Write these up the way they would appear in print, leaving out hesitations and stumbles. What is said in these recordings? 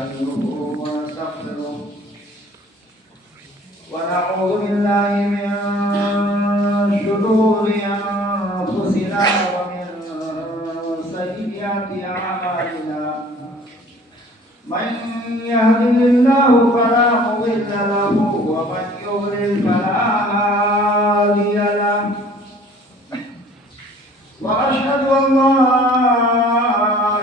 ونستعينه ونستغفره ونعوذ بالله من شرور أنفسنا ومن سيئات أعمالنا من يهده الله فلا مضل له ومن يضلل فلا هادي له وأشهد أن لا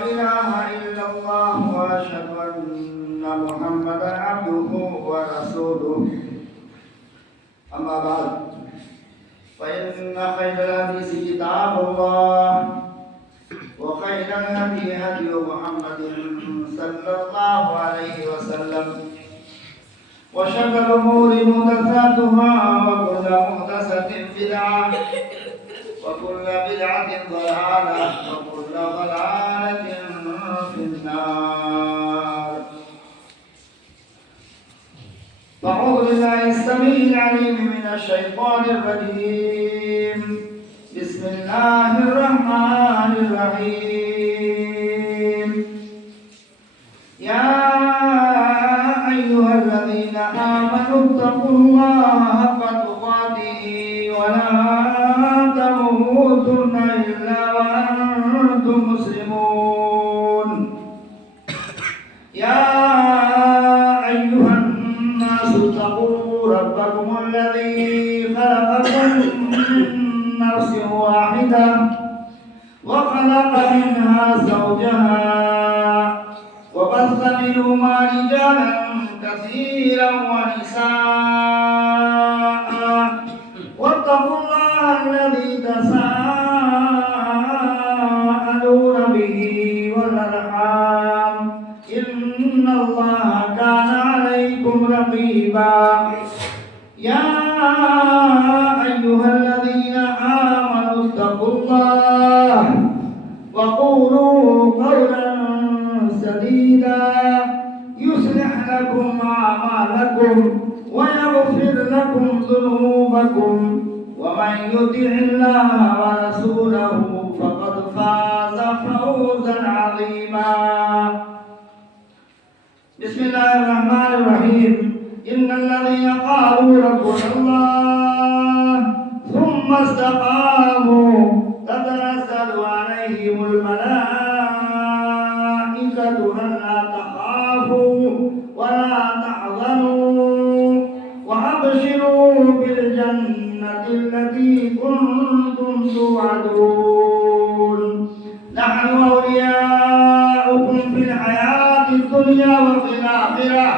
إله إلا الله وأشهد أن محمدا عبده ورسوله أما بعد فإن خير الحديث كتاب الله وخير الهدي هدي محمد صلى الله عليه وسلم وشر الأمور محدثاتها وكل محدثة بدعة وكل بدعة ضلالة وكل ضلالة في النار. أعوذ بالله السميع العليم من الشيطان الرجيم. بسم الله الرحمن الرحيم. يا أيها الذين آمنوا اتقوا الله حق تقاته ولا تموتن إلا وأنتم مسلمون. يا أيها الناس اتقوا ربكم الذي خلقكم من نفس واحدة وخلق منها زوجها وبث منهما رجالا كثيرا ونساء واتقوا الله الذي تساءلون به والأرحام إن الله كان عليكم رقيبا. يا أيها الذين آمنوا اتقوا الله وقولوا قولا سديدا يصلح لكم أعمالكم ويغفر لكم ذنوبكم ومن يطع الله ورسوله فقد فاز فوزا عظيما. بسم الله الرحمن الرحيم. إن الذين قالوا ربنا الله ثم استقاموا تتنزل عليهم الملائكة ألا تخافوا ولا تحزنوا وأبشروا بالجنة التي كنتم توعدون. نحن أولياؤكم في الحياة الدنيا وفي الآخرة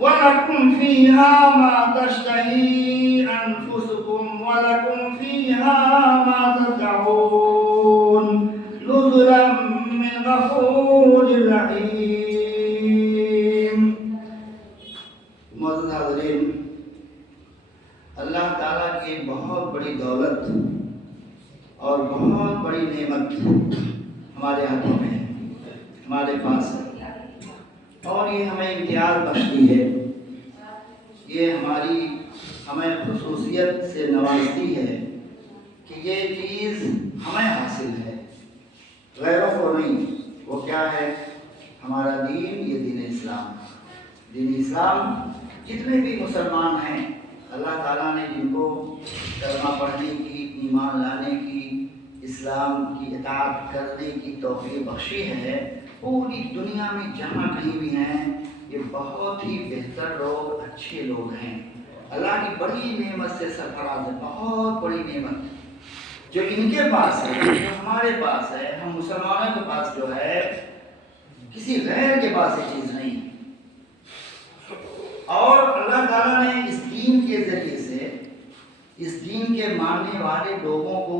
ولكم فيها ما تشتهي أنفسكم ولكم فيها ما تدعون نزلا من غفور رحيم. معزز حاضرین، اللہ تعالیٰ کی بہت بڑی دولت اور بہت بڑی نعمت ہمارے ہاتھوں میں ہے، ہمارے پاس ہے، اور یہ ہمیں امتیاز بخشتی ہے، یہ ہمیں خصوصیت سے نوازتی ہے کہ یہ چیز ہمیں حاصل ہے، غیروں کو نہیں. وہ کیا ہے؟ ہمارا دین، یہ دین اسلام. دین اسلام جتنے بھی مسلمان ہیں، اللہ تعالیٰ نے جن کو کلمہ پڑھنے کی، ایمان لانے کی، اسلام کی اطاعت کرنے کی توفیق بخشی ہے، پوری دنیا میں جہاں کہیں بھی ہیں، یہ بہت ہی بہتر لوگ، اچھے لوگ ہیں. اللہ کی بڑی نعمت سے سرفراز ہے، بہت بڑی نعمت جو ان کے پاس ہے، جو ہمارے پاس ہے، ہم مسلمانوں کے پاس جو ہے، کسی غیر کے پاس یہ چیز نہیں. اور اللہ تعالیٰ نے اس دین کے ذریعے سے، اس دین کے ماننے والے لوگوں کو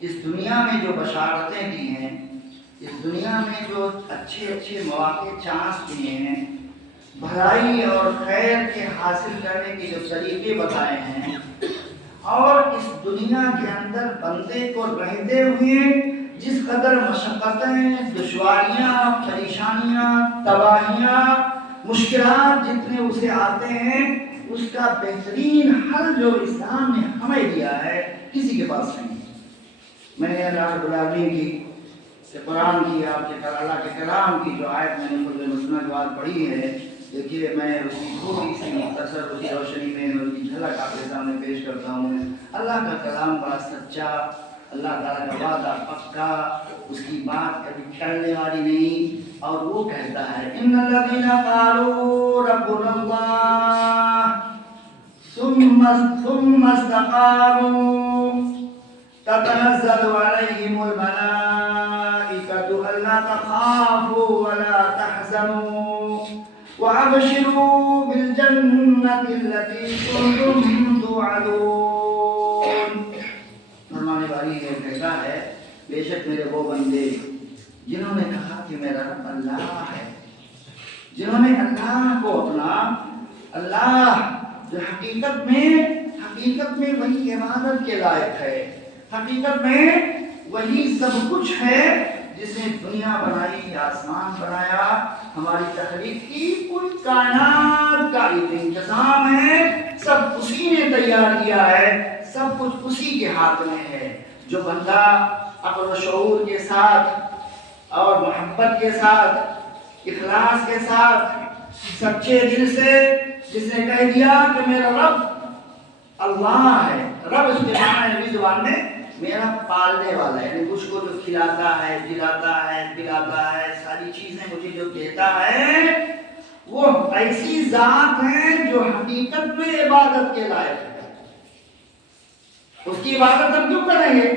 اس دنیا میں جو بشارتیں دی ہیں، اس دنیا میں جو اچھے اچھے مواقع چانس دیے ہیں، بھلائی اور خیر کے حاصل کرنے کے جو طریقے بتائے ہیں، اور اس دنیا کے اندر بندے کو رہتے ہوئے جس قدر مشقتیں، دشواریاں، پریشانیاں، تباہیاں، مشکلات جتنے اسے آتے ہیں، اس کا بہترین حل جو اسلام نے ہمیں دیا ہے، کسی کے پاس نہیں. میں نے اللہ رب العالمین کی کہ قرآن کی آپ کے اللہ کے کلام کی جو آیت میں نے خود مسلمہ کے بعد پڑھی ہے، دیکھیے میں اس کی تھوڑی سی مختصر اس کی روشنی میں اس کی جھلک آپ کے سامنے پیش کرتا ہوں۔ اللہ کا کلام بڑا سچا، اللہ تعالیٰ کا وعدہ پکا، اس کی بات کبھی ٹلنے والی نہیں، اور وہ کہتا ہے ان الذین قالوا ربنا اللہ ثم استقاموا تتنزل علیہم الملائکۃ الا تخافوا ولا تحزنوا وابشروا بالجنۃ التي كنتم توعدون۔ فرمانے والی یہ کہتا ہے بے شک میرے وہ بندے جنہوں نے کہا کہ میرا رب اللہ ہے، جنہوں نے اللہ کو اپنا اللہ جو حقیقت میں وہی عبادت کے لائق ہے، حقیقت میں وہی سب کچھ ہے جس نے دنیا بنائی، آسمان بنایا، ہماری تخلیق کی، پوری کائنات کا انتظام ہے، سب اسی نے تیار کیا ہے، سب کچھ اسی کے ہاتھ میں ہے۔ جو بندہ عقل و شعور کے ساتھ اور محبت کے ساتھ، اخلاص کے ساتھ، سچے دل سے جس نے کہہ دیا کہ میرا رب اللہ ہے، رب اس کے معنی عربی زبان میں میرا پالنے والا ہے، یعنی مجھ کو جو کھلاتا ہے، جلاتا ہے، پلاتا ہے، ساری چیزیں مجھے جو دیتا ہے، وہ ایسی ذات ہے جو حقیقت میں عبادت کے لائق ہے۔ اس کی عبادت ہم کیوں کریں گے؟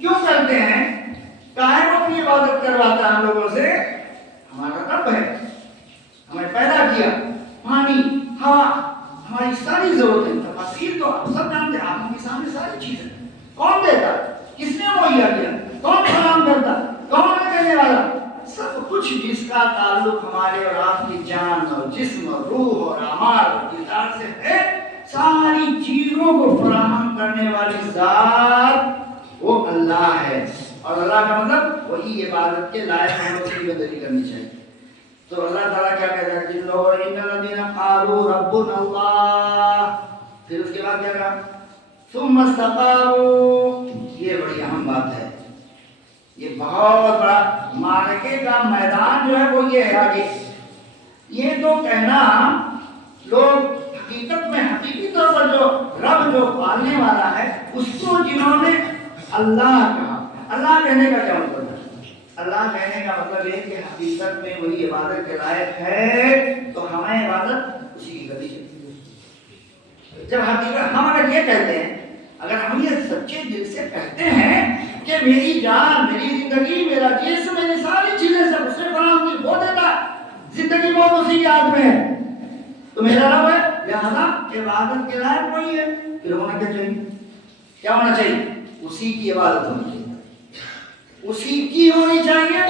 کیوں کرتے ہیں؟ کاہے وہ اپنی عبادت کرواتا ہے ہم لوگوں سے؟ ہمارا رب ہے، ہمیں پیدا کیا، پانی، ہوا، ہماری ساری ضرورتیں، تفاصیل تو آپ سب جانتے ہیں، آپ کے سامنے ساری چیزیں۔ کون دیتا؟ کس نے مہیا کیا؟ کون فراہم کرتا؟ کون ہے کرنے والا؟ سب کچھ جس کا تعلق ہمارے اور آپ کی جان اور جسم اور روح اور اعمال اور کردار سے ہے، ساری چیزوں کو فراہم کرنے والی ذات وہ اللہ ہے، اور اللہ کا مطلب وہی عبادت کے لائق ہے، اس کی بندگی کرنی چاہیے۔ تو اللہ تعالیٰ کیا کہتا ہے؟ جن لوگوں نے ان الذین قالوا ربنا اللہ، پھر اس کے بعد کیا کہا؟ ثم استقاموا۔ یہ بڑی اہم بات ہے، یہ بہت بڑا معرکے کا میدان جو ہے وہ یہ ہے آگے۔ یہ تو کہنا لوگ حقیقت میں حقیقی طور پر جو رب جو پالنے والا ہے اس کو جنہوں نے اللہ کہا، اللہ کہنے کا کیا مطلب ہے؟ اللہ کہنے کا مطلب یہ کہ حقیقت میں وہی عبادت کے لائق ہے، تو ہمیں عبادت اسی کی کرنی چاہیے۔ جب حقیقت ہم اگر یہ کہتے ہیں، اگر ہم یہ سچے دل سے کہتے ہیں کہ میری جان، میری زندگی، میرا جسم، میری ساری چیزیں سب اس نے فراہم کی، وہ دیتا، زندگی موت اسی کی ہاتھ میں ہے، تو میرا رب ہے، لہذا عبادت کے لائق وہی ہے، پھر ہونا کیا چاہیے؟ کیا ہونا چاہیے؟ اسی کی عبادت ہونی چاہیے، اسی کی ہونی چاہیے،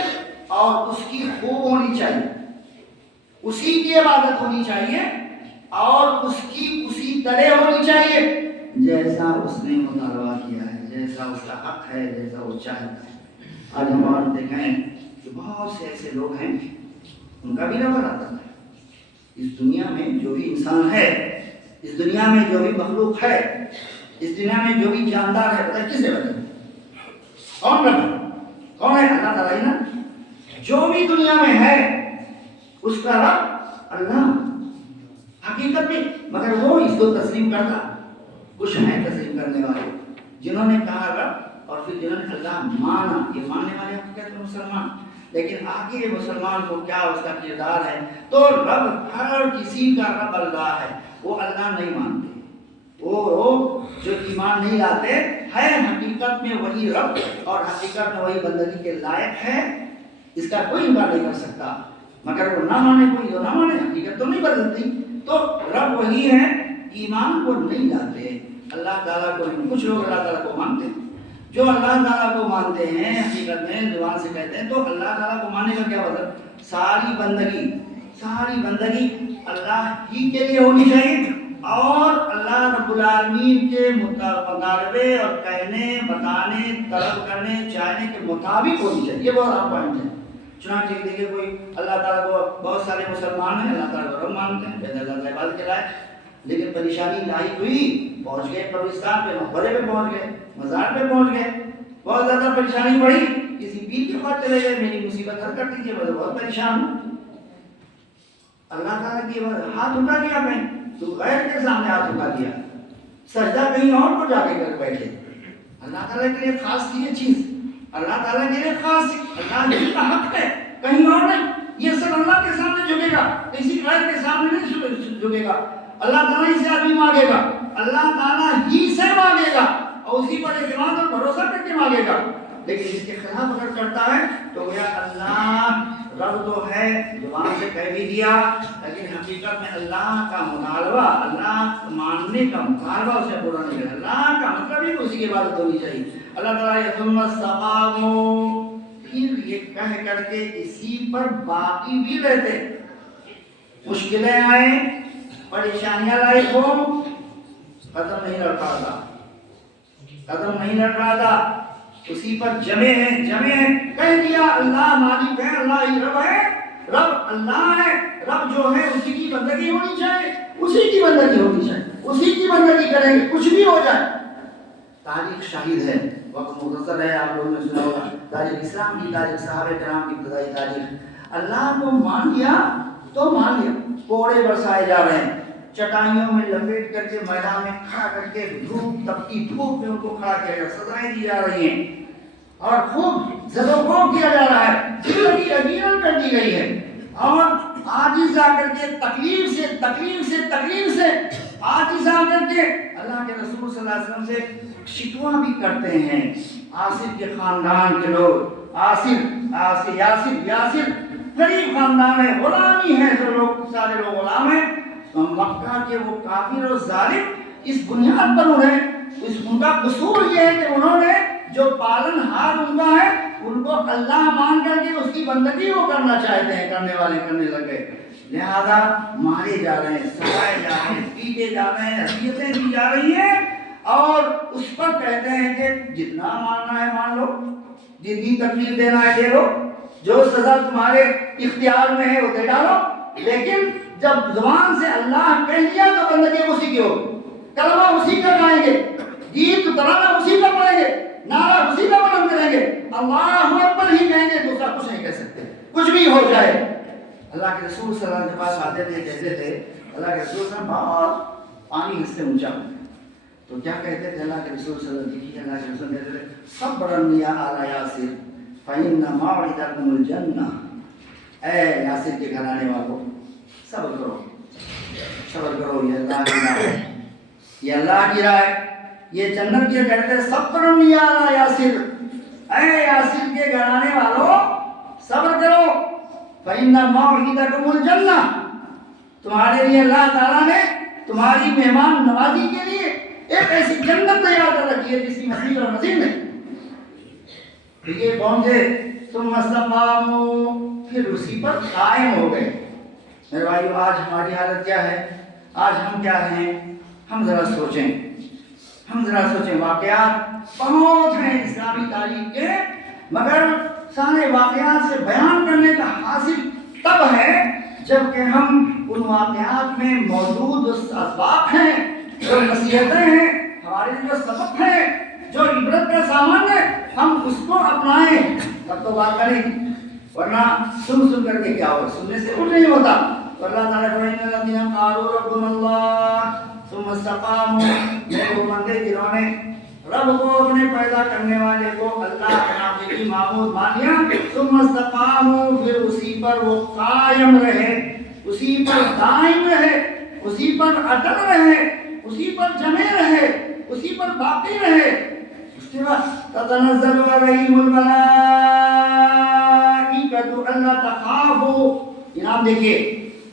اور اس کی خوب ہونی چاہیے، اسی کی عبادت ہونی چاہیے، اور اس کی اسی طرح ہونی چاہیے جیسا اس نے مطالبہ کیا ہے، جیسا اس کا حق ہے، جیسا وہ چاہتا ہے۔ آج ہم اور دیکھیں کہ بہت سے ایسے لوگ ہیں، ان کا بھی رب آتا ہے۔ اس دنیا میں جو بھی انسان ہے، اس دنیا میں جو بھی مخلوق ہے، اس دنیا میں جو بھی جاندار ہے، پتہ ہے کس نے بنایا؟ کون رب؟ کون ہے؟ اللہ تعالیٰ ہی نا۔ جو بھی دنیا میں ہے اس کا رب اللہ حقیقت میں، مگر وہ اس کو تسلیم کرتا، کچھ ہیں تسلیم کرنے والے جنہوں نے کہا رب، اور پھر جنہوں نے اللہ مانا، یہ ماننے والے ہم کہتے ہیں مسلمان، لیکن آگے مسلمان کو کیا اس کا کردار ہے؟ تو رب ہر کسی کا رب اللہ ہے، وہ اللہ نہیں مانتے، وہ جو ایمان نہیں لاتے ہے، حقیقت میں وہی رب اور حقیقت میں وہی بندگی کے لائق ہے، اس کا کوئی انکار نہیں کر سکتا، مگر وہ نہ مانے، کوئی جو نہ مانے، حقیقت تو نہیں بدلتی، تو رب وہی ہے، ایمان کو نہیں لاتے اللہ تعالیٰ کو نہیں۔ کچھ لوگ اللہ تعالیٰ کو مانتے ہیں، جو اللہ تعالیٰ کو مانتے ہیں حقیقت میں زبان سے کہتے ہیں، تو اللہ تعالیٰ کو ماننے کا کیا مطلب؟ ساری بندگی اللہ ہی کے لیے ہونی چاہیے، اور اللہ رب العالمین کے مطالبے اور کہنے، بتانے، طلب کرنے، چاہنے کے مطابق ہونی چاہیے۔ یہ بہت اہم پوائنٹ ہے۔ چنانچہ دیکھیے کوئی اللہ تعالیٰ کو، بہت سارے مسلمان ہیں اللہ تعالیٰ کو رب مانتے ہیں، بے اللہ عبادت کے لائق، لیکن پریشانی لاحق ہوئی، پہنچ گئے قبرستان پہ، مقبرے پہ پہنچ گئے، مزار پہ پہنچ گئے، بہت زیادہ پریشانی بڑھی، کسی پیر کے پاس چلے گئے، میری مصیبت حل کر دیجیے، میں بہت پریشان ہوں. اللہ تعالیٰ کی ہاتھ اٹھا دیا کہیں، تو غیر کے سامنے ہاتھ اٹھا دیا، سجدہ کہیں اور کو جا کے کر بیٹھے. اللہ تعالیٰ کے لیے خاص یہ چیز، اللہ تعالیٰ کے لیے خاص، اللہ ہی کا حق ہے، کہیں اور نہیں. یہ سب اللہ کے سامنے جھکے گا، کسی غیر کے سامنے نہیں جھکے گا. اللہ تعالیٰ ہی سے آدمی مانگے گا، اللہ تعالیٰ ہی سے مانگے گا اور اسی پر اعتماد اور بھروسہ کر کے مانگے گا. لیکن اس کے خلاف اگر کرتا ہے تو گویا اللہ رب تو ہے، زبان سے کہہ بھی دیا، لیکن حقیقت میں اللہ کا مطالبہ، اللہ ماننے کا مطالبہ اسے پورا نہیں ہے. اللہ کا مطلب ہی اسی کی عبادت ہونی چاہیے. اللہ تعالیٰ ثم استقاموا، پھر یہ کہہ کر کے اسی پر باقی بھی رہتے. مشکلیں آئیں، پریشانیاں لائے ہو، قدم نہیں لڑکا تھا، قدم نہیں لڑکا تھا، اسی پر جمے ہیں. کہہ دیا اللہ مالک ہے، اللہ ہی رب ہے، رب اللہ ہے، رب جو ہے اسی کی بندگی ہونی چاہیے، اسی کی بندگی ہونی چاہیے، اسی کی بندگی کریں گے کچھ بھی ہو جائے. تاریخ شاہد ہے، وقت مختصر ہے، آپ لوگوں نے سنا ہوگا تاریخ اسلام کی، تاریخ صحابہ کرام کی ابتدائی تاریخ. اللہ کو مان لیا تو مان لیا. کوڑے برسائے جا رہے ہیں، چٹائیوں میں لپیٹ کر کے میدان میں کھڑا کر کے دھوپ تپتی دھوپ میں ان کو کھڑا کیا جا، سزائیں دی جا رہی ہیں اور خوب زد و خوب کیا جا رہا ہے، زندگی اگیرن کر دی گئی ہے. اور عاجز آ کر کے تکلیف سے عاجز آ کر کے اللہ کے رسول صلی اللہ علیہ وسلم سے شکوہ بھی کرتے ہیں. آصف کے خاندان کے لوگ، یاسر غریب خاندان ہے، غلامی ہے، جو لوگ سارے لوگ غلام ہیں. مکہ کے وہ کافر و ظالم اس بنیاد پر ان کا قصور یہ ہے کہ انہوں نے جو پالن ہار ان کا ہے ان کو اللہ مان کر کے اس کی بندگی وہ کرنا چاہتے ہیں، کرنے والے کرنے لگے. لہذا مارے جا رہے ہیں، سزائے جا رہے ہیں، پیٹے جا رہے ہیں، اذیتیں دی جا رہی ہیں اور اس پر کہتے ہیں کہ جتنا ماننا ہے مان لو، جتنی تکلیف دینا ہے دے لو، جو سزا تمہارے اختیار میں ہے وہ دے ڈالو. لیکن جب زبان سے اللہ کہہ دیا تو بندگی اسی کی ہو، کلمہ اسی کا گائیں گے، گیت ترانہ اسی کا پڑھیں گے، نعرہ اسی کا بلند کریں گے، اللہ اکبر ہی کہیں گے، دوسرا کچھ نہیں کہہ سکتے، کچھ بھی ہو جائے. اللہ کے رسول صلی اللہ علیہ وسلم کے پاس آتے تھے، کہتے تھے اللہ کے رسول صلی اللہ علیہ وسلم بہت پانی اس سے اونچا تو کیا کہتے تھے اللہ کے رسول صلی اللہ علیہ وسلم؟ اللہ کے رسول کہتے تھے صبرا یا آل یاسر فإن موعدکم الجنہ. اے یاسر کے گھرانے والوں صبر کرو، یہ اللہ کی راہ ہے، یہ اللہ کی راہ ہے، یہ جنت کے کہتے صبرا یا آل یاسر، اے یاسر کے گھرانے والوں صبر کرو، فإن موعدکم الجنہ، تمہارے لیے اللہ تعالیٰ نے تمہاری مہمان نوازی کے لیے ایک ایسی جنت تیار کر رکھی ہے جس کی مزید اور مزید نہیں. یہ کون تھے؟ ثم استقاموا، پھر اسی پر قائم ہو گئے. میرے بھائیو، آج ہماری حالت کیا ہے؟ آج ہم کیا ہیں؟ ہم ذرا سوچیں. واقعات بہت ہیں اسلامی تاریخ کے، مگر سارے واقعات سے بیان کرنے کا حاصل تب ہے جب کہ ہم ان واقعات میں موجود اسباب ہیں، جو نصیحتیں ہیں، ہمارے لیے جو سبق ہے، جو عبرت کا سامان ہے، ہم اس کو اپنائیں تب تو بات کریں. ورنہ سن کر کے کیا ہوگا؟ سننے سے کچھ نہیں ہوتا. تو اللہ تعالیٰ فرماتے ہیں الذین قالوا ربنا اللہ ثم استقاموا، میرے وہ بندے جنہوں نے رب کو اپنے پیدا کرنے والے کو اللہ حقیقی معبود مان لیا، ثم استقاموا، پھر اسی پر وہ قائم رہے، اسی پر دائم رہے، اسی پر اٹل رہے، اسی پر جمے رہے، اسی پر باقی رہے. اس کے بعد تتنزل علیہم الملائکۃ الا تخافوا. جناب دیکھیے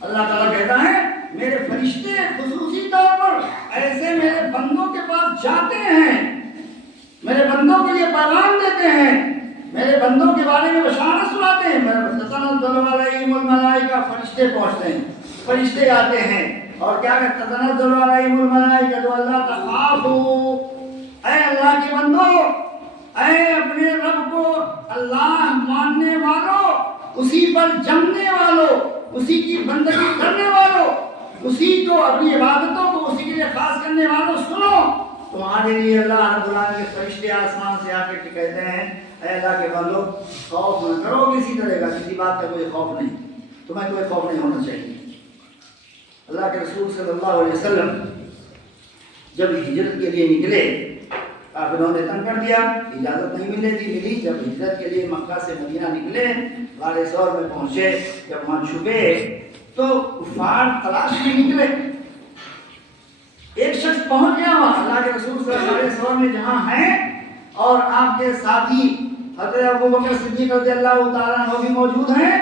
اللہ تعالیٰ کہتا ہے میرے فرشتے خصوصی طور پر ایسے میرے بندوں کے پاس جاتے ہیں، میرے بندوں کے لیے پیغام دیتے ہیں، میرے بندوں کے بارے میں بشارت سناتے ہیں. تتنزل علیہم الملائکہ، فرشتے پہنچتے ہیں، فرشتے آتے ہیں اور کیا کہتے ہیں؟ تتنزل علیہم الملائکہ الا تخافوا، اے اللہ کے بندو، اے اپنے رب کو اللہ ماننے والوں، اسی پر جمنے والوں، اسی کی بندگی کرنے والوں، اسی کو اپنی عبادتوں کو اسی کے لیے خاص کرنے والوں، سنو تمہارے لیے اللہ رب العالمین کے فرشتے آسمان سے آ کر کے کہتے ہیں اے اللہ کے بندو خوف نہ کرو کسی طرح کا، کسی بات کا کوئی خوف نہیں، تمہیں کوئی خوف نہیں ہونا چاہیے۔ اللہ کے رسول صلی اللہ علیہ وسلم جب ہجرت کے لیے نکلے، کافروں نے تنگ کر دیا، اجازت نہیں ملی۔ جب ہجرت کے لیے مکہ سے مدینہ نکلے، غار ثور میں پہنچے، جب وہاں چھپے تو کفار تلاش میں نکلے۔ ایک شخص پہنچ گیا وہاں اللہ کے رسول صلی اللہ علیہ وسلم میں جہاں ہیں، اور آپ کے ساتھی حضرت ابوبکر صدیق رضی اللہ تعالیٰ عنہ بھی موجود ہیں۔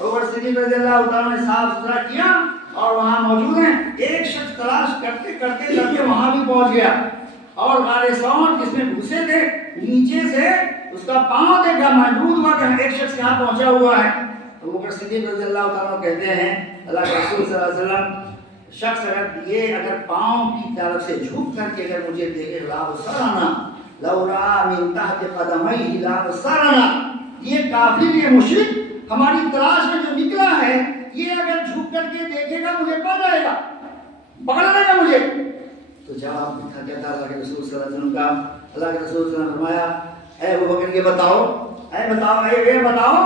ابوبکر صدیق رضی اللہ تعالیٰ نے صاف ستھرا کیا اور وہاں موجود ہیں۔ ایک شخص تلاش کرتے کرتے وہاں بھی پہنچ گیا، اور غار ثور جس میں گھسے تھے نیچے سے اس کا پاؤں دیکھا، محدود ہوا کہ ایک شخص یہاں پہنچا ہوا ہے۔ ابوبکر صدیق رضی اللہ تعالیٰ کہتے ہیں اللہ کے رسول صلی اللہ علیہ وسلم، شخص اگر پاؤں کی طرف سے جھک کر کے اگر مجھے دیکھے لا بصرنا لو رأى من تحت قدميه لا بصرنا، یہ کافر، یہ مشرک ہماری تلاش میں جو نکلا ہے، یہ اگر جھک کر کے دیکھے گا مجھے پا جائے گا، پکڑ لے گا مجھے۔ تو جواب تھا کہتا اللہ کے رسول صلی اللہ علیہ وسلم کا، اللہ کے رسول صلی اللہ علیہ وسلم نے فرمایا اے ابو بکر یہ بتاؤ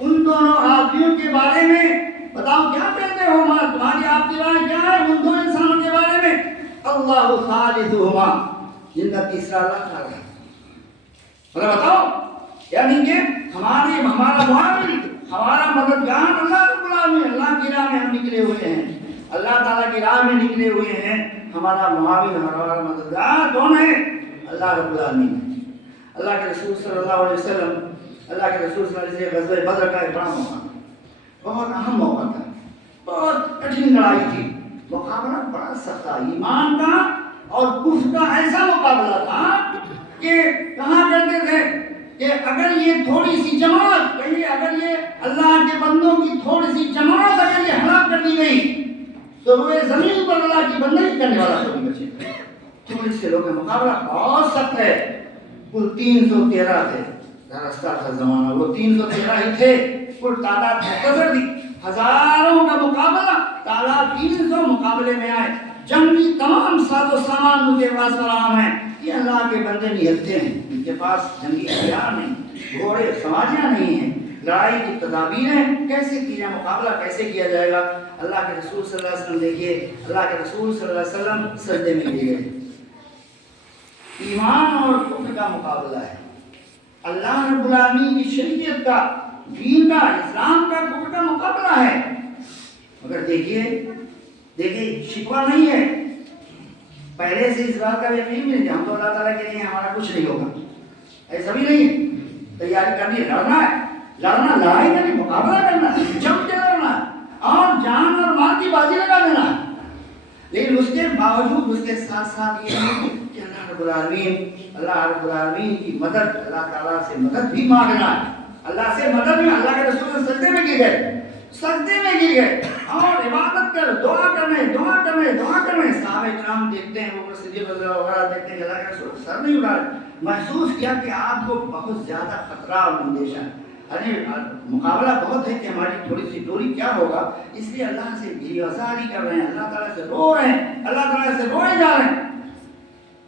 ان دونوں آدمیوں کے بارے میں بتاؤ، کیا کہتے ہو، تمہاری آپ کی رائے کیا ہے ان دو انسانوں کے بارے میں؟ اللہ ثالثہما، جن کا تیسرا اللہ کھا رہا ہے۔ بتاؤ، یعنی کہ ہمارا معاون، ہمارا مددگار اللہ رب العالمین، اللہ کی راہ میں ہم نکلے ہوئے ہیں، اللہ تعالیٰ کی راہ میں نکلے ہوئے ہیں، ہمارا معاون، ہمارا مددگار کون ہے؟ اللہ رب العالمین۔ اللہ کے رسول صلی اللہ علیہ وسلم، اللہ کے رسول صلی اللہ علیہ وسلم غزوہ بدر کا ایک بڑا موقع، بہت اہم موقع تھا، بہت کٹھن لڑائی تھی، مقابلہ بڑا سخت تھا، ایمان کا اور کفر کا ایسا مقابلہ تھا کہ کہا کرتے تھے کہ اگر یہ تھوڑی سی جماعت، کہیں اگر یہ اللہ کے بندوں کی تھوڑی سی جماعت اگر یہ ہلاک کر دی گئی تو روئے زمین پر اللہ کی بندگی کرنے والا کوئی بچے گا۔ تھوڑی سے لوگ، مقابلہ بہت سخت ہے، کل 313 تھے، رستہ تھا زمانہ، وہ 313 ہی تھے، کل تعداد مختصر تھی، ہزاروں کا مقابلہ، تعداد 300 مقابلے میں آئے، جنگ کی تمام ساز و سامان ان کے پاس فراہم ہے، یہ اللہ کے بندے نہلتے ہیں، ان کے پاس جنگی ہتھیار نہیں، گھوڑے سواریاں نہیں ہیں، لڑائی کی تدابیریں کیسے کی جائے، مقابلہ کیسے کیا جائے گا۔ اللہ کے رسول صلی اللہ علیہ وسلم دیکھیے، اللہ کے رسول صلی اللہ علیہ وسلم سجدے میں گر گئے۔ ایمان اور کفر کا مقابلہ ہے، اللہ رب العالمین کی شریعت کا، دین کا، اسلام کا، کفر کا مقابلہ ہے۔ مگر دیکھیے شکوہ نہیں ہے، پہلے سے اس بات کا یقین نہیں کہ ہم تو اللہ تعالیٰ کے لیے ہمارا کچھ نہیں ہوگا، ایسا بھی نہیں ہے۔ تیاری کرنی ہے، لڑنا، لڑائی کرنی، مقابلہ کرنا، جم کے لڑنا اور جان اور مال کی بازی لگا دینا، لیکن اس کے باوجود اس کے ساتھ ساتھ یہ ہے کہ اللہ رب العالمین کی مدد، اللہ تعالیٰ سے مدد بھی مانگنا ہے، اللہ سے مدد بھی۔ اللہ کے رسول سجدے میں گر گئے اور عبادت کر، دعا کرنے صحابہ کرام دیکھتے ہیں، وہ صدیق رضی اللہ وغیرہ دیکھتے ہیں کہ اللہ کے رسول سر نہیں اٹھا رہے، محسوس کیا کہ آپ کو بہت زیادہ خطرہ اور اندیشہ ہے، ارے مقابلہ بہت ہے کہ ہماری تھوڑی سی دوری کیا ہوگا، اس لیے اللہ سے گریزاری کر رہے ہیں، اللہ تعالیٰ سے رو رہے ہیں، اللہ تعالیٰ سے روئے جا رہے ہیں۔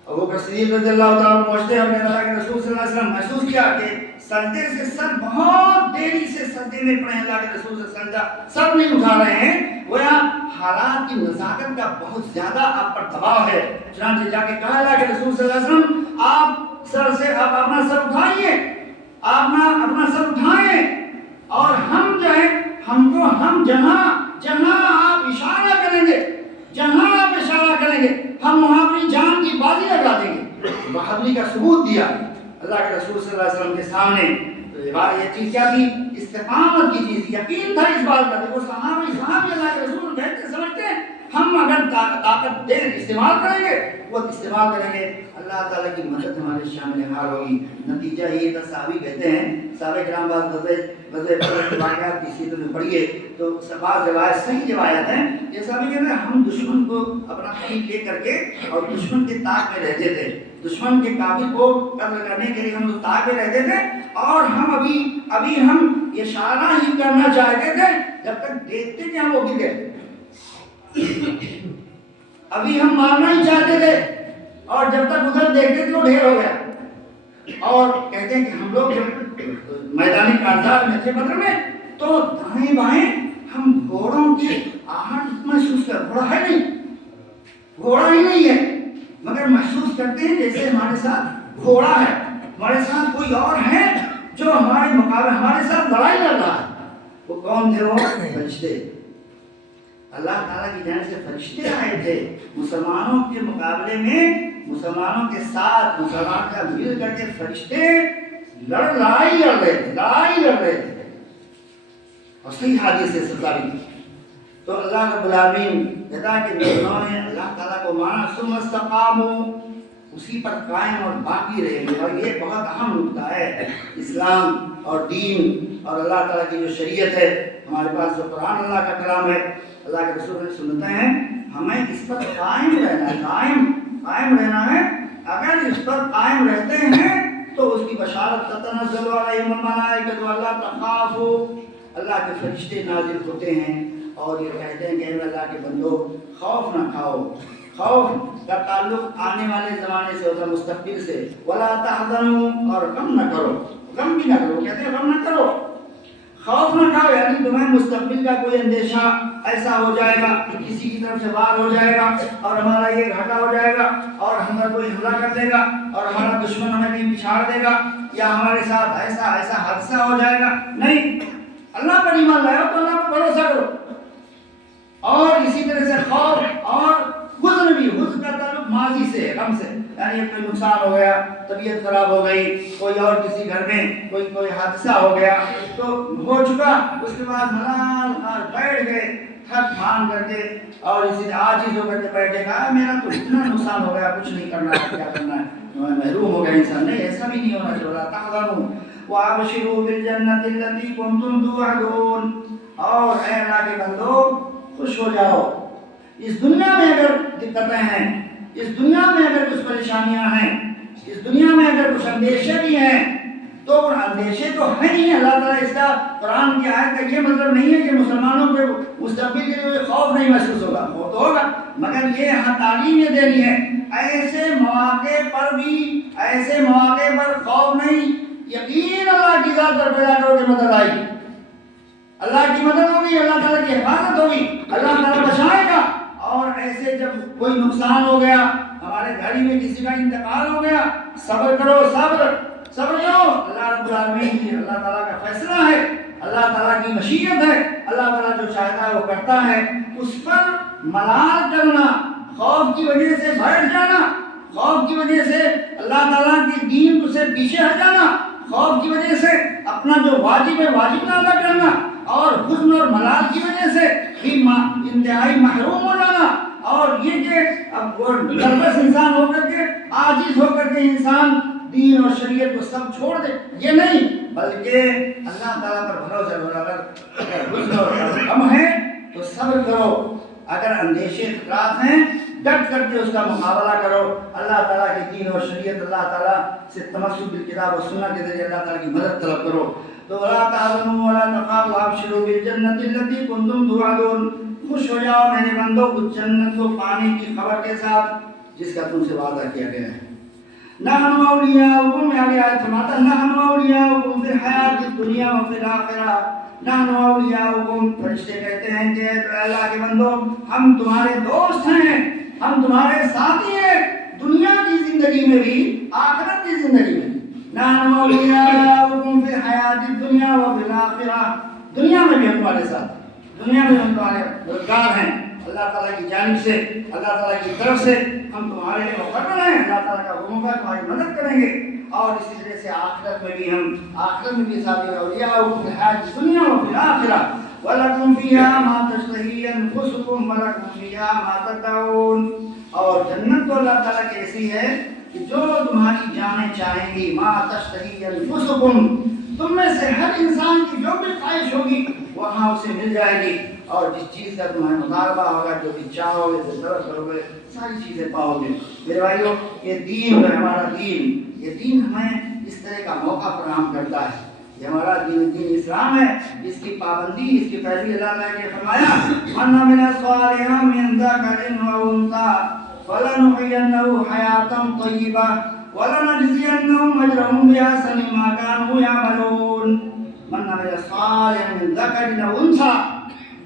ابوبکر صدیق رضی اللہ تعالیٰ پہنچتے ہیں، ہم نے اللہ کے رسول صلی اللہ علیہ وسلم محسوس کیا کہ سجدے سے سر بہت دیری سے سجدے میں پڑے، اللہ کے رسول سے سجدہ سر نہیں اٹھا رہے ہیں، گویا حالات کی نزاکت کا بہت زیادہ آپ پر دباؤ ہے۔ چنانچہ جا کے کہا اللہ کے رسول صلی اللہ علیہ وسلم آپ اپنا سر اٹھائیے، اپنا سر اٹھائیں، اور ہم جو ہے ہم جہاں آپ اشارہ کریں گے ہم وہاں اپنی جان کی بازی لگا دیں گے۔ بہادری کا ثبوت دیا اللہ کے رسول صلی اللہ علیہ وسلم کے سامنے۔ تو یہ چیز کیا تھی؟ استقامت کی چیز، یقین تھا اس بات کا۔ دیکھو صحابی اللہ کے رسول کہتے سمجھتے ہیں ہم اگر طاقت استعمال کریں گے، قوت استعمال کریں گے، اللہ تعالیٰ کی مدد ہمارے شامل حال ہوگی۔ نتیجہ یہ تھا، صحابی کہتے ہیں، صحابہ کرام بعض غزوہ واقعات کی سیرت میں پڑھیے تو بعض روایت صحیح روایت ہیں، یہ صحابی کہتے ہیں ہم دشمن کو اپنا قریب لے کر کے اور دشمن کے طاق میں رہتے تھے، دشمن کے کافر کو قتل کرنے کے لیے ہم طاق میں رہتے تھے، اور ہم ابھی ہم اشارہ ہی کرنا چاہتے تھے جب تک دیکھتے کہ ہم وہ گر گئے، ابھی ہم مارنا ہی چاہتے تھے، اور جب تک ادھر دیکھتے تھے وہ ڈھیر ہو گیا۔ اور کہتے ہیں کہ ہم لوگ جب میدانی کارزار میں تھے بدر میں تو دائیں بائیں ہم گھوڑوں کی آہٹ محسوس کر، گھوڑا ہے نہیں، گھوڑا ہی نہیں ہے، مگر محسوس کرتے ہیں جیسے ہمارے ساتھ گھوڑا ہے، ہمارے ساتھ کوئی اور ہے جو ہمارے مقابلے ہمارے ساتھ لڑائی لڑ رہا ہے۔ وہ کون تھے؟ وہ فرشتے، اللہ تعالیٰ کی جانب سے فرشتے آئے تھے مسلمانوں کے مقابلے میں، مسلمانوں کے ساتھ مسلمان کا مل کر کے فرشتے لڑائی لڑ رہے تھے اور صحیح حدیث سے ثابت۔ تو اللہ رب العالمین کہتا ہے کہ جنہوں نے اللہ تعالیٰ کو مانا ثم استقاموا، اسی پر قائم اور باقی رہیں گے۔ اور یہ بہت اہم نکتہ ہے، اسلام اور دین اور اللہ تعالیٰ کی جو شریعت ہے، ہمارے پاس جو قرآن اللہ کا کلام ہے، اللہ کے رسول کی سنتیں ہیں، ہمیں اس پر قائم رہنا ہے، قائم رہنا ہے۔ اگر اس پر قائم رہتے ہیں تو اس کی بشارت تتنزل علیہم الملائکۃ الا تخافوا، اللہ کے فرشتے نازل ہوتے ہیں اور یہ کہتے ہیں کہ اے اللہ کے بندو خوف نہ کھاؤ۔ خوف کا تعلق آنے والے زمانے سے ہوتا ہے، مستقبل سے۔ ولا تحزنوا، اور غم نہ کرو، غم بھی نہ کرو، کہتے ہیں غم نہ کرو، خوف نہ کھاؤ، یعنی تمہیں مستقبل کا کوئی اندیشہ ایسا ہو جائے گا کہ کسی کی طرف سے وار ہو جائے گا اور ہمارا یہ گھاٹا ہو جائے گا اور ہم پر کوئی حملہ کر دے گا اور ہمارا دشمن ہمیں کہیں پچھاڑ دے گا یا ہمارے ساتھ ایسا حادثہ ہو جائے گا۔ نہیں، اللہ پر ایمان لاؤ تو اللہ پر بھروسہ کرو۔ اور اسی طرح سے خوف اور حزن بھی، حزن کا تعلق ماضی سے، غم سے، یعنی کوئی نقصان ہو گیا، طبیعت خراب ہو گئی، کوئی اور کسی گھر میں کوئی حادثہ ہو گیا تو ہو چکا، اس کے بعد ملال بیٹھ گئے تھک مان کر کے اور اسی عاجز ہو کر کے بیٹھے گا میرا تو اتنا نقصان ہو گیا، کچھ نہیں کرنا ہے، کیا کرنا ہے، میں محروم ہو گیا انسان۔ نہیں، ایسا بھی نہیں ہونا چاہیے۔ تحزنوا وابشروا بالجنۃ التي كنتم توعدون، اور اے اللہ کے بندو خوش ہو جاؤ، اس دنیا میں اگر دقتیں ہیں، اس دنیا میں اگر کچھ پریشانیاں ہیں، اس دنیا میں اگر کچھ اندیشے بھی ہیں تو اندیشے تو ہے نہیں۔ اللہ تعالیٰ اس کا قرآن کی آیت کا یہ مطلب نہیں ہے کہ مسلمانوں کے مستقبل کے لیے خوف نہیں محسوس ہوگا، وہ تو ہوگا، مگر یہ یہاں تعلیم یہ دینی ہے ایسے مواقع پر بھی، ایسے مواقع پر خوف نہیں، یقین اللہ کی ذات پر پیدا کرو کہ مدد آئے گی، اللہ کی مدد ہوگی، اللہ تعالیٰ کی حفاظت ہوگی، اللہ تعالیٰ بچائے گا۔ اور ایسے جب کوئی نقصان ہو گیا، ہمارے گھر میں کسی کا انتقال ہو گیا، صبر کرو، صبر کرو، اللہ رب العالمین کی، اللہ تعالیٰ کا فیصلہ ہے، اللہ تعالیٰ کی مشیت ہے، اللہ تعالیٰ جو چاہتا ہے وہ کرتا ہے۔ اس پر ملال کرنا، خوف کی وجہ سے بیٹھ جانا، خوف کی وجہ سے اللہ تعالیٰ کی دین سے پیچھے ہٹ جانا، خوف کی وجہ سے اپنا جو واجب ہے واجب نہ ادا کرنا، اور حزن اور ملال کی وجہ سے انتہائی محروم ہو جانا، اور یہ کہ اب وہ نروس انسان ہو کر کے، عاجز ہو کر کے انسان دین اور شریعت کو سب چھوڑ دے، یہ نہیں، بلکہ اللہ تعالیٰ پر بھروسہ کرو۔ اگر حزن اور غم ہے تو صبر کرو، اگر اندیشے خطرات ہیں ڈٹ کر کے اس کا مقابلہ کرو، اللہ تعالیٰ کے دین اور شریعت، اللہ تعالیٰ سے تمسک بالکتاب و سنت کے ذریعے اللہ تعالیٰ کی مدد طلب کرو۔ تو ولا تحزنوا ولا تخافوا وابشروا بالجنۃ التي كنتم توعدون، خوش ہو جاؤ میرے بندو اس جنت کو پانے کی خبر کے ساتھ جس کا تم سے وعدہ کیا گیا ہے۔ نحن اولیاؤکم، آگے آیت فرماتا ہے نحن اولیاؤکم فی الحیات الدنیا وفی الاخرہ، نحن اولیاؤکم، فرشتے کہتے ہیں کہ اللہ کے بندو ہم تمہارے دوست ہیں، ہم تمہارے ساتھی ہیں، دنیا کی زندگی میں بھی آخرت کی زندگی میں۔ نحن اولیاؤکم فی الحیات الدنیا وفی الاخرہ، دنیا میں بھی ہم تمہارے ساتھ، دنیا میں ہم تمہارے مددگار ہیں، اللہ تعالیٰ کی جانب سے، اللہ تعالیٰ کی طرف سے ہم تمہارے لیے مقرر ہیں، اللہ تعالیٰ کا حکم ہے تمہاری مدد کریں گے۔ اور اسی طرح سے آخرت میں بھی ہم، آخرت میں بھی ساتھی اولیاؤکم فی الحیات الدنیا وفی الاخرہ وَلَكُمْ فِيهَا مَا تَشْتَهِي أَنفُسُكُمْ وَلَكُمْ فِيهَا مَا تَدَّعُونَ، اور جنت تو اللہ تعالیٰ کی ایسی ہے کہ جو تمہاری جانیں چاہیں گی، مَا تَشْتَهِي أَنفُسُكُمْ، تم میں سے ہر انسان کی جو بھی خواہش ہوگی وہاں اسے مل جائے گی، اور جس چیز کا تمہیں مطالبہ ہوگا، جو بھی چاہو گے، جو طرف کرو گے، ساری چیزیں پاؤ گے۔ میرے بھائیو، یہ دین ہے ہمارا دین، یہ دین ہمیں اس طرح کا موقع فراہم کرتا ہے، یہ ہمارا دین اسلام ہے، اس کی پابندی، اس کی پیروی اللہ تعالیٰ نے فرمایا مَنْ عَمِلَ صَالِحًا مِنْ ذَكَرٍ وَأُنثَىٰ فَلَنُحْيِيَنَّهُ حَيَاةً طَيِّبَةً وَلَنَجْزِيَنَّهُمْ أَجْرَهُمْ بِأَحْسَنِ مَا كَانُوا يَعْمَلُونَ مَنْ عَمِلَ صَالِحًا مِنْ ذَكَرٍ أَوْ أُنْثَىٰ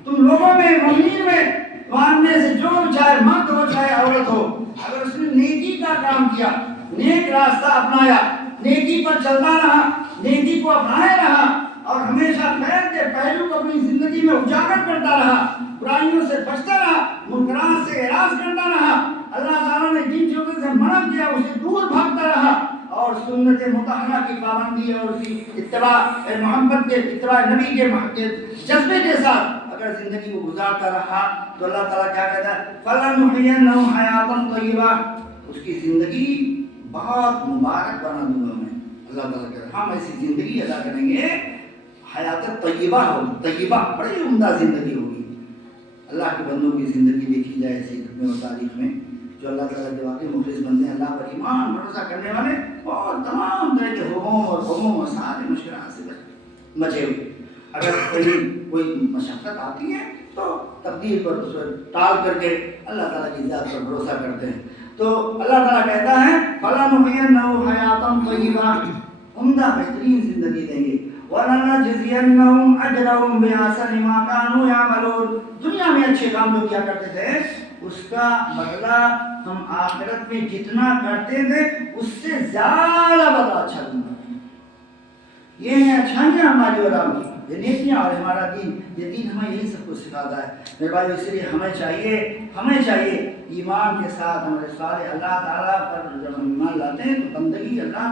تم لوگوں میں مومنین میں تمہارے میں سے جو چاہے مرد ہو چاہے عورت ہو اگر اس نے نیکی کا کام کیا نیک راستہ اپنایا نیکی پر چلتا رہا نیکی کو اپنائے رہا اور ہمیشہ خیر کے پہلو کو اپنی زندگی میں اجاگر کرتا رہا برائیوں سے بچتا رہا منکرات سے اعراض کرتا رہا اللہ تعالیٰ نے جن چیزوں سے منع کیا اسے دور بھاگتا رہا اور سنت مطہرہ کی پابندی اور اس کی اتباع محمد کے اتباع نبی کے جذبے کے ساتھ اگر زندگی کو گزارتا رہا تو اللہ تعالیٰ کیا کہتا ہے فَلَنُحْيِيَنَّهُ حَيَاةً طَيِّبَةً اس کی زندگی بہت مبارک بنا دوں گا میں اللہ تعالیٰ کہتا ہے ہم ایسی زندگی ادا کریں گے حیات طیبہ ہوگی طیبہ بڑی عمدہ زندگی ہوگی اللہ کے بندوں کی زندگی دیکھی جائے سیرت میں اور تاریخ میں جو اللہ تعالیٰ کے واقعی مخلص بندے ہیں اللہ پر ایمان بھروسہ کرنے والے اور تمام طرح کے حموم اور غموم اور سارے مشکلات سے بچے ہوئے اگر کوئی مشقت آتی ہے تو تقدیر پر اس پر ٹال کر کے اللہ تعالیٰ کی ذات پر بھروسہ کرتے ہیں تو اللہ تعالیٰ کہتا ہے فَلَنُحْيِيَنَّهُ حَيَاةً طَيِّبَةً عمدہ بہترین زندگی دیں گے وَلَنَجْزِيَنَّهُمْ أَجْرَهُمْ بِأَحْسَنِ مَا كَانُوا يَعْمَلُونَ دنیا میں اچھے کام جو کیا کرتے تھے اس کا بدلہ ہم آخرت میں جتنا کرتے تھے اس سے زیادہ بدلہ اچھا دوں گا یہ ہیں اچھائیاں ہماری اور آپ کی یہ نیکیاں اور ہمارا دین یہ دین ہمیں یہی سب کچھ سکھاتا ہے میرے بھائی اس لیے ہمیں چاہیے ایمان کے ساتھ ہمارے صالح اللہ تعالیٰ پر جب ہم ایمان لاتے ہیں تو بندگی اللہ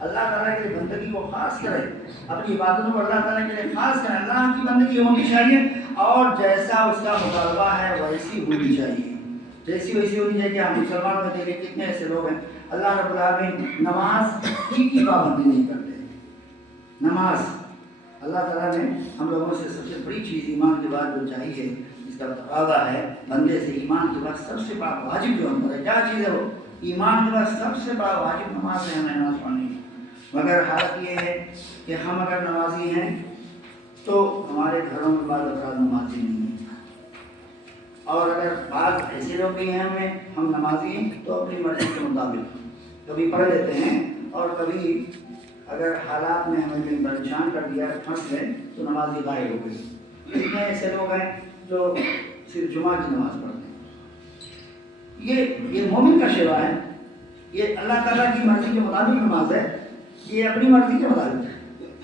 تعالیٰ کے لیے بندگی کو خاص کریں اپنی عبادتوں کو اللہ تعالیٰ کے لیے خاص کریں اللہ کی بندگی ہونی چاہیے اور جیسا اس کا مطالبہ ہے ویسی ہونی چاہیے جیسی ویسی ہونی چاہیے کہ ہم مسلمانوں میں دیکھیں کتنے ایسے لوگ ہیں اللہ رب العالمین نماز کی پابندی نہیں کرتے نماز اللہ تعالیٰ نے ہم لوگوں سے سب سے بڑی چیز ایمان کے بعد جو چاہیے جس کا تقاضا ہے بندے سے ایمان کے بعد سب سے بڑا واجب جو ہم کریں کیا چیز ہے وہ ایمان کے بعد سب سے بڑا واجب نماز ہے ہمیں نماز پڑھنی ہے مگر حالت یہ ہے کہ ہم اگر نمازی ہیں تو ہمارے گھروں میں بعض افراد نمازی نہیں ہیں اور اگر بعض ایسے لوگ بھی ہیں ہم نمازی ہیں تو اپنی مرضی کے مطابق کبھی پڑھ لیتے ہیں اور کبھی اگر حالات نے ہمیں بھی پریشان کر دیا پھنس گئے تو نمازی غائب ہو گئی اتنے ایسے لوگ ہیں جو صرف جمعہ کی نماز پڑھتے ہیں یہ مومن کا شیوا ہے یہ اللہ تعالیٰ کی مرضی کے مطابق نماز ہے یہ اپنی مرضی کے مطابق ہے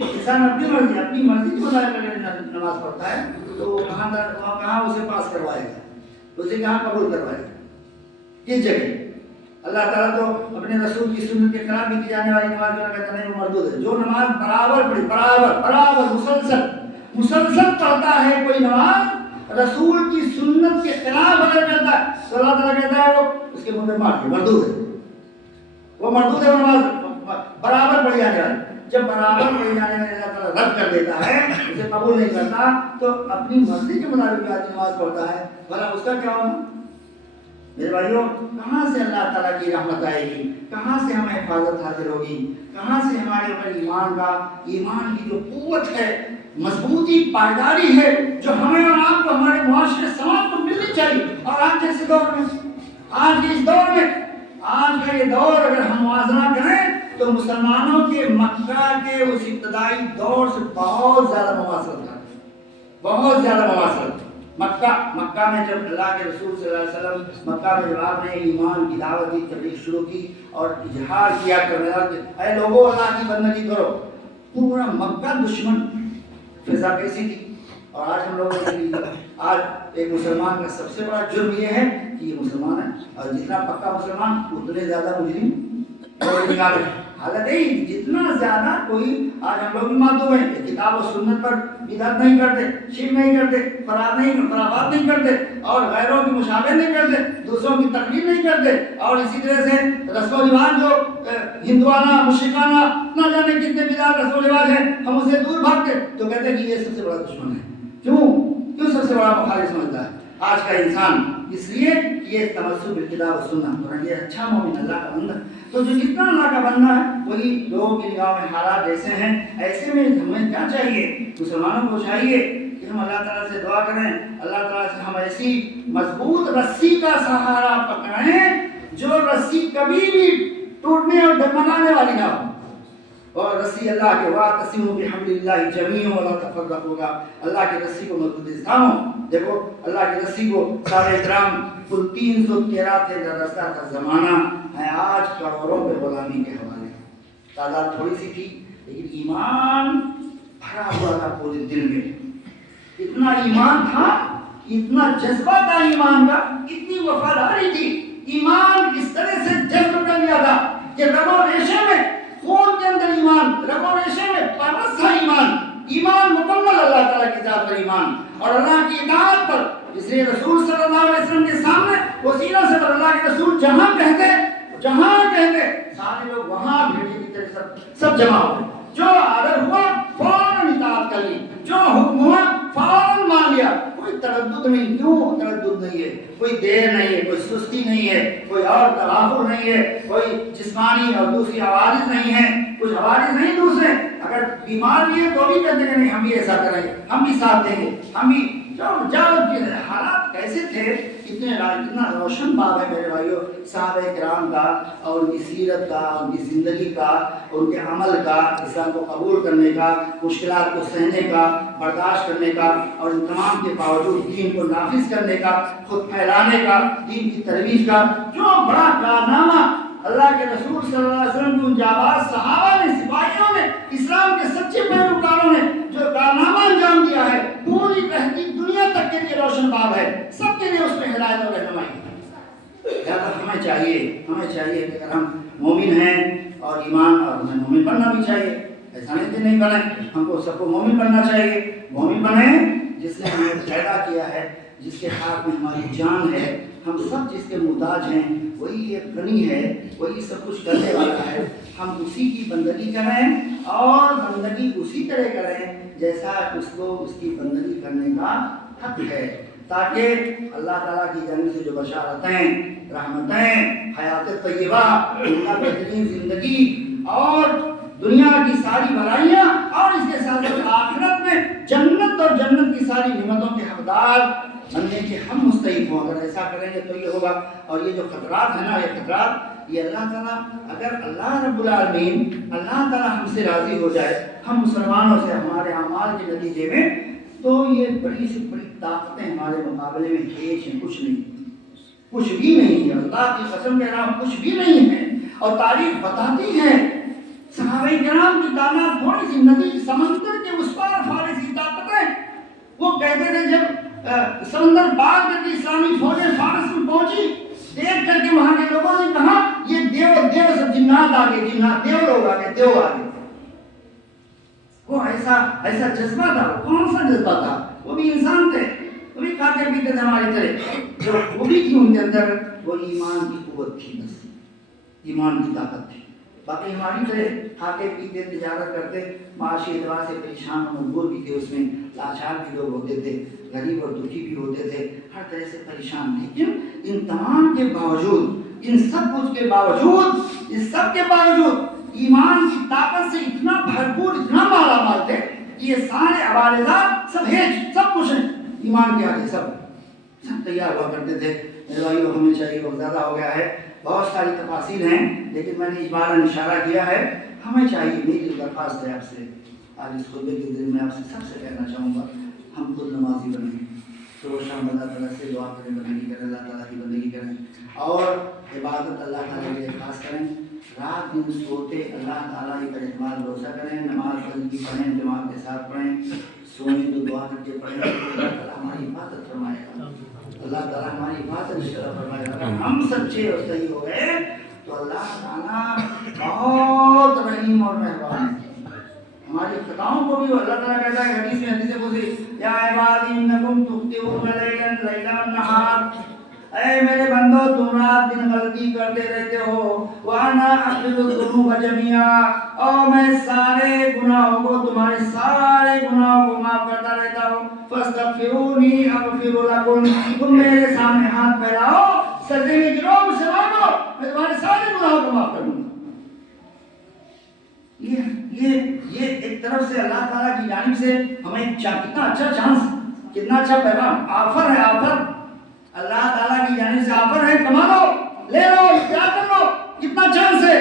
انسان اپنی مرضی کے مطابق اگر نماز پڑھتا ہے تو کہاں اسے پاس کروائے گا اسے کہاں قبول کروائے گا کس جگہ اللہ تعالیٰ تو اپنے رسول کی سنت کے خلاف بھی کی جانے والی نماز جو کہتا ہے وہ مردود ہے جو نماز برابر مسلسل پڑھتا ہے کوئی نماز رسول کی سنت کے خلاف اگر کرتا ہے تو اللہ تعالیٰ کہتا ہے وہ اس کے منہ میں مار کے مردود ہے وہ نماز برابر پڑھی جانے والی جب برابر پڑھی جانے میں اللہ تعالیٰ رد کر دیتا ہے اسے قبول نہیں کرتا تو اپنی مرضی کے مطابق آدمی نماز پڑھتا ہے بھلا اس کا کیا ہوگا میرے بھائیوں کہاں سے اللہ تعالیٰ کی رحمت آئے گی کہاں سے ہمیں حفاظت حاصل ہوگی کہاں سے ہمارے اوپر ایمان کی جو قوت ہے مضبوطی پائیداری ہے جو ہمیں اور آپ کو ہمارے معاشرے سماج کو ملنی چاہیے اور آج جیسے دور میں آج کے اس دور میں آج کا یہ دور اگر ہم موازنہ کریں تو مسلمانوں کے مکہ کے اس ابتدائی دور سے بہت زیادہ مماثلت مکہ میں جب اللہ کے رسول صلی اللہ علیہ وسلم مکہ میں جب آپ نے ایمان کی دعوت کی تبلیغ شروع کی اور اظہار کیا کرنے لگے اے لوگوں اللہ کی بندگی کرو پورا مکہ دشمن فضا کیسی تھی اور آج ہم لوگوں آج ایک مسلمان کا سب سے بڑا جرم یہ ہے کہ یہ مسلمان ہے اور جتنا پکا مسلمان اتنے زیادہ مجرم حالت ہے جتنا زیادہ کوئی آج ہم لوگ بھی معذور ہیں کتاب و سنت پر بدعت نہیں کرتے شرک نہیں کرتے خرافات نہیں کرتے اور غیروں کی مشابہت نہیں کرتے دوسروں کی تقلید نہیں کرتے اور اسی طرح سے رسم و رواج جو ہندوانہ مشرکانہ نہ جانے کتنے بدعت رسم و رواج ہیں ہم اسے دور بھاگتے تو کہتے ہیں کہ یہ سب سے بڑا دشمن ہے کیوں سب سے بڑا مخالف سمجھتا ہے آج کا انسان اس لیے یہ تمسک بالکتاب و سنت یہ اچھا مومن اللہ کا بندہ تو جو جتنا اللہ کا بندہ ہے وہی لوگوں کی نگاہ میں حالات جیسے ہیں ایسے میں ہمیں کیا چاہیے مسلمانوں کو چاہیے کہ ہم اللہ تعالیٰ سے دعا کریں اللہ تعالیٰ سے ہم ایسی مضبوط رسی کا سہارا پکڑیں جو رسی کبھی بھی ٹوٹنے اور ڈگمگانے والی نہ ہو. اور رسی اللہ کے واعتصموا بحبل اللہ جميعا ولا تفرقوا، اللہ کی رسی کو مضبوطی سے تھامو. دیکھو اللہ کی رسی کو صحابہ کرام کل 313 تھے جب رستا کا زمانہ ہے، آج کروڑوں پہ غلامی کے حوالے. تعداد تھوڑی سی تھی لیکن ایمان بھرا ہوا تھا پورے دل میں. اتنا ایمان تھا، اتنا جذبہ تھا ایمان کا، اتنی وفاداری تھی. ایمان اس طرح سے جذب کر لیا تھا کہ رگوں ریشے میں، خون کے اندر ایمان، رگوں ریشے میں پرست تھا ایمان. ایمان مکمل اللہ تعالیٰ کی ذات پر ایمان اور اللہ کی اطاعت پر. اس لیے رسول صلی اللہ علیہ وسلم کے سامنے وسیلہ سے اللہ کے رسول جہاں کہتے سارے لوگ وہاں بھیڑی کی طرح سب جمع ہو گئے. جو آرڈر ہوا فوراً اطاعت کر لی، جو حکم ہوا فوراً مان لیا. کوئی تردد نہیں. کیوں تردد نہیں ہے؟ کوئی دیر نہیں ہے، کوئی سستی نہیں ہے، کوئی اور تغافل نہیں ہے، کوئی جسمانی اور دوسری عوارض نہیں ہے، کچھ عوارض نہیں دوسرے. اگر بیمار بھی ہے تو بھی کہتے ہیں نہیں ہم بھی ایسا کریں گے، ہم بھی ساتھ دیں گے، ہم بھی جاؤ. حالات کیسے تھے؟ اتنا روشن باب ہے میرے بھائیوں صحابہ کرام کا اور ان کی سیرت کا، ان کی زندگی کا، ان کے عمل کا، اسلام کو قبول کرنے کا، مشکلات کو سہنے کا، برداشت کرنے کا اور ان تمام کے باوجود دین کو نافذ کرنے کا، خود پھیلانے کا، دین کی ترویج کا جو بڑا کارنامہ اللہ کے رسول صلی اللہ علیہ وسلم کے ان جانباز صحابہ نے، سپاہیوں نے، اسلام کے سچے پیروکاروں نے جو کارنامہ انجام دیا ہے، پوری رہتی دنیا تک کے لیے روشن باب ہے. سب کے لیے اس میں ہدایت اور رہنمائی ہے. لہٰذا ہمیں چاہیے کہ اگر ہم مومن ہیں اور ایمان، اور ہمیں مومن بننا بھی چاہیے. ایسا نہیں کہ نہیں بنے، ہم کو سب کو مومن بننا چاہیے. مومن بنے جس نے ہمیں پیدا کیا ہے، جس کے ہاتھ میں ہماری جان ہے. ہم سب جس کے محتاج ہیں، وہی ایک غنی ہے، وہی سب کچھ کرنے والا ہے. ہم اسی کی بندگی کریں اور بندگی اسی طرح کریں جیسا اس کو اس کی بندگی کرنے کا حق ہے، تاکہ اللہ تعالیٰ کی جانب سے جو بشارتیں، رحمتیں، حیات طیبہ، اللہ بہترین زندگی اور دنیا کی ساری بھلائیاں اور اس کے ساتھ آخرت میں جنت اور جنت کی ساری نعمتوں کے حقدار بننے کے ہم مستحق ہوں. اگر ایسا کریں گے تو یہ ہوگا. اور یہ جو خطرات ہیں نا، یہ خطرات یہ اللہ تعالیٰ، اگر اللہ رب العالمین اللہ تعالیٰ ہم سے راضی ہو جائے، ہم مسلمانوں سے ہمارے اعمال کے نتیجے میں، تو یہ بڑی سے بڑی طاقتیں ہمارے مقابلے میں ہیچ ہیں. کچھ بھی نہیں ہے. اللہ کی قسم کے نام کچھ بھی نہیں ہے. اور تاریخ بتاتی ہے صحابہ کرام کی تعداد تھوڑی سی، ندی سمندر کے اس پار فارس کی طاقتیں. وہ کہتے تھے جب سمندر پار کر کے اسلامی فوجیں فارس میں پہنچی، دیکھ کر کے وہاں کے لوگوں نے کہا یہ دیو سب جنات آگے، جنات دیو لوگ آگے، دیو آگے. وہ ایسا جذبہ تھا. کون سا جذبہ تھا؟ وہ بھی انسان تھے، وہ بھی کھاتے پیتے تھے ہماری طرح. جو خوبی تھی ان کے اندر وہ ایمان کی قوت تھی، بس ایمان کی طاقت تھی. باقی ہماری طرح کھاتے پیتے تجارت کرتے، معاشی اعتبار سے پریشان اور مجبور بھی تھے، اس میں لاچار بھی لوگ ہوتے تھے، غریب اور دکھی بھی ہوتے تھے، ہر طرح سے پریشان. لیکن ان تمام کے باوجود، ان سب کچھ کے باوجود، اس سب کے باوجود ایمان کی طاقت سے اتنا بھرپور، اتنا مالا مال تھے کہ یہ سارے عوارضات سب سب کچھ ہیں ایمان کے آگے، سب تیار ہوا کرتے تھے. میرے بھائیو ہمیں چاہیے، وقت زیادہ ہو گیا ہے، بہت ساری تفاصیل ہیں لیکن میں نے اجمالاً اشارہ کیا ہے. ہمیں چاہیے، میری درخواست ہے آپ سے آج اس خطبے کے ذریعے میں آپ سے سب سے کہنا چاہوں گا، ہم خود نمازی بنیں، صبح شام اللہ تعالیٰ سے دعا کریں، بندگی کریں، اللہ تعالیٰ کی بندگی کریں اور عبادت اللہ تعالیٰ کے لیے خاص کریں. رات دن سوتے اللہ تعالیٰ ہی پر اعتماد بھروسہ کریں. نماز بندگی پڑھیں، جماعت کے ساتھ پڑھیں، سوئیں تو دعا کر کے پڑھیں. اللہ تعالیٰ ہماری حفاظت فرمائے گا، اللہ تعالیٰ ہماری حفاظت فرمائے گا. اگر ہم سچے اور صحیح ہو گئے تو اللہ تعالیٰ بہت رحیم اور مہربان ہے. ہماری خطاؤں کو بھی اللہ تعالیٰ کہتا ہے حدیث میں، حدیث قدسی، یا عبادی انکم تخطئون لیلا ونہارا، اے میرے بندو تم رات دن غلطی کرتے رہتے ہو. وانا اغفر الذنوب جميعا، اور میں سارے گناہوں کو، تمہارے سارے گناہوں کو معاف کرتا رہتا ہوں. فاستغفرونی اغفر لکم، تم میرے سامنے ہاتھ پھیلاؤ، سجدے میں گرو، مجھ سے مانگو، میں تمہارے سارے گناہوں کو معاف کر دوں گا. یہ ایک طرف سے اللہ تعالیٰ کی جانب سے ہمیں کتنا اچھا چانس، کتنا اچھا پیغام، آفر ہے، آفر اللہ تعالیٰ کی جانب سے آفر ہے. کما لو، لے لو، اختیار کر لو، کتنا چانس ہے.